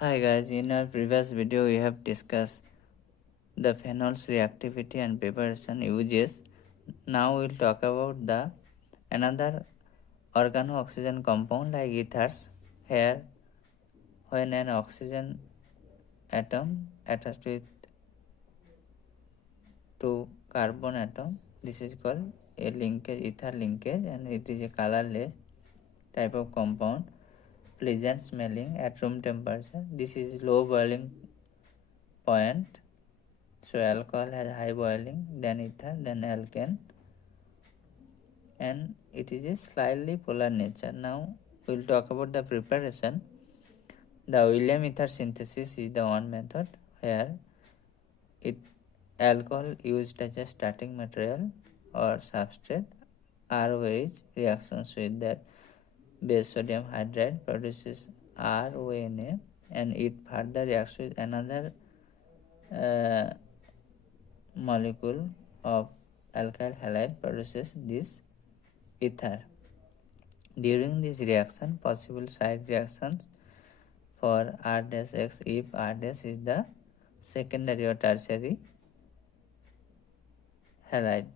Hi guys, in our previous video we have discussed the phenols reactivity and preparation uses. Now we'll talk about the another organo-oxygen compound like ethers. Here, when an oxygen atom attached with two carbon atom, this is called a linkage, ether linkage, and it is a colorless type of compound, pleasant smelling at room temperature. This is low boiling point. So alcohol has high boiling, then ether, then alkane, and it is a slightly polar nature. Now we'll talk about the preparation. The William ether synthesis is the one method where alcohol used as a starting material or substrate. ROH reactions with that base sodium hydride produces RONA, and it further reacts with another molecule of alkyl halide produces this ether. During this reaction, possible side reactions for R-X if R- is the secondary or tertiary halide,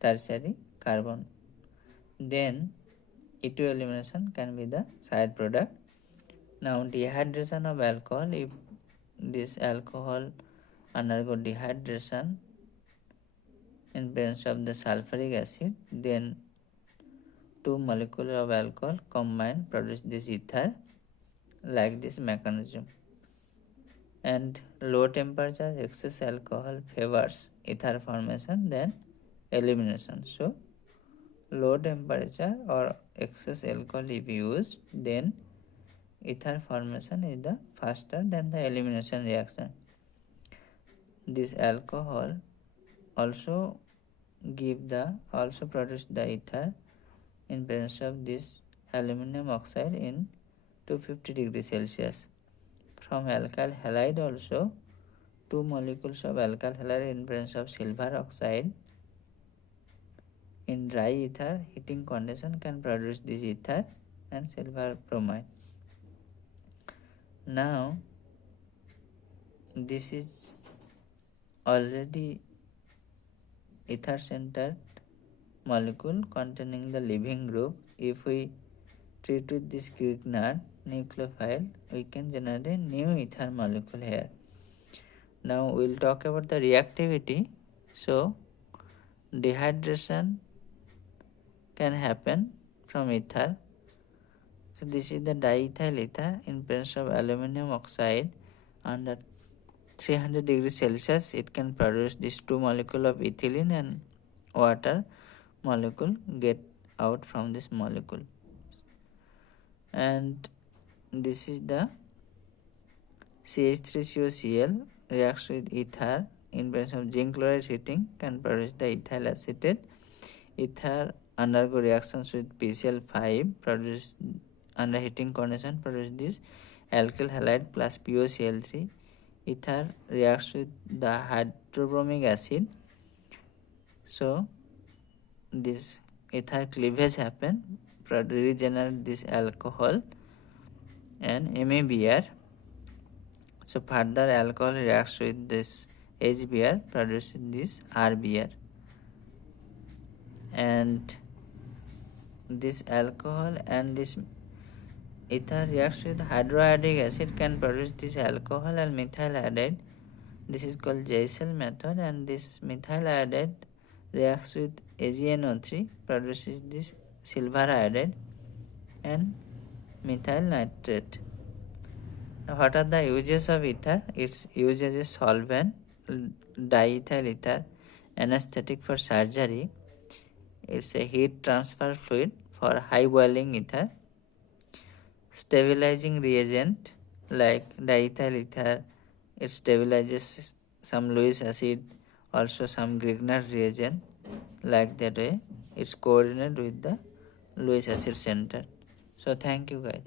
tertiary carbon. Then E2 elimination can be the side product. Now dehydration of alcohol, if this alcohol undergo dehydration in presence of the sulfuric acid, then two molecules of alcohol combine produce this ether like this mechanism. And low temperature excess alcohol favors ether formation than elimination. So low temperature or excess alcohol if used, then ether formation is the faster than the elimination reaction. This alcohol also produce the ether in presence of this aluminum oxide in 250 degrees Celsius. From alkyl halide also, two molecules of alkyl halide in presence of silver oxide in dry ether heating condition can produce this ether and silver bromide. Now this is already ether centered molecule containing the leaving group. If we treat with this Grignard nucleophile, we can generate a new ether molecule here. Now we'll talk about the reactivity. So dehydration can happen from ether. So this is the diethyl ether in presence of aluminum oxide under 300 degrees Celsius. It can produce these two molecules of ethylene, and water molecule get out from this molecule. And this is the CH3COCl reacts with ether in presence of zinc chloride heating can produce the ethyl acetate. Ether undergo reactions with PCl5 produce under heating condition produce this alkyl halide plus POCl3. Ether reacts with the hydrobromic acid, so this ether cleavage happen, regenerate this alcohol and MABr. So further alcohol reacts with this HBr producing this RBr, and this alcohol and this ether reacts with hydroiodic acid can produce this alcohol and methyl iodide. This is called J-cell method, and this methyl iodide reacts with AgNO3 produces this silver iodide and methyl nitrate. Now, what are the uses of ether? Its use as a solvent, diethyl ether, anesthetic for surgery. It's a heat transfer fluid for high boiling ether, stabilizing reagent like diethyl ether. It stabilizes some Lewis acid, also some Grignard reagent. Like that way, it's coordinated with the Lewis acid center. So thank you guys.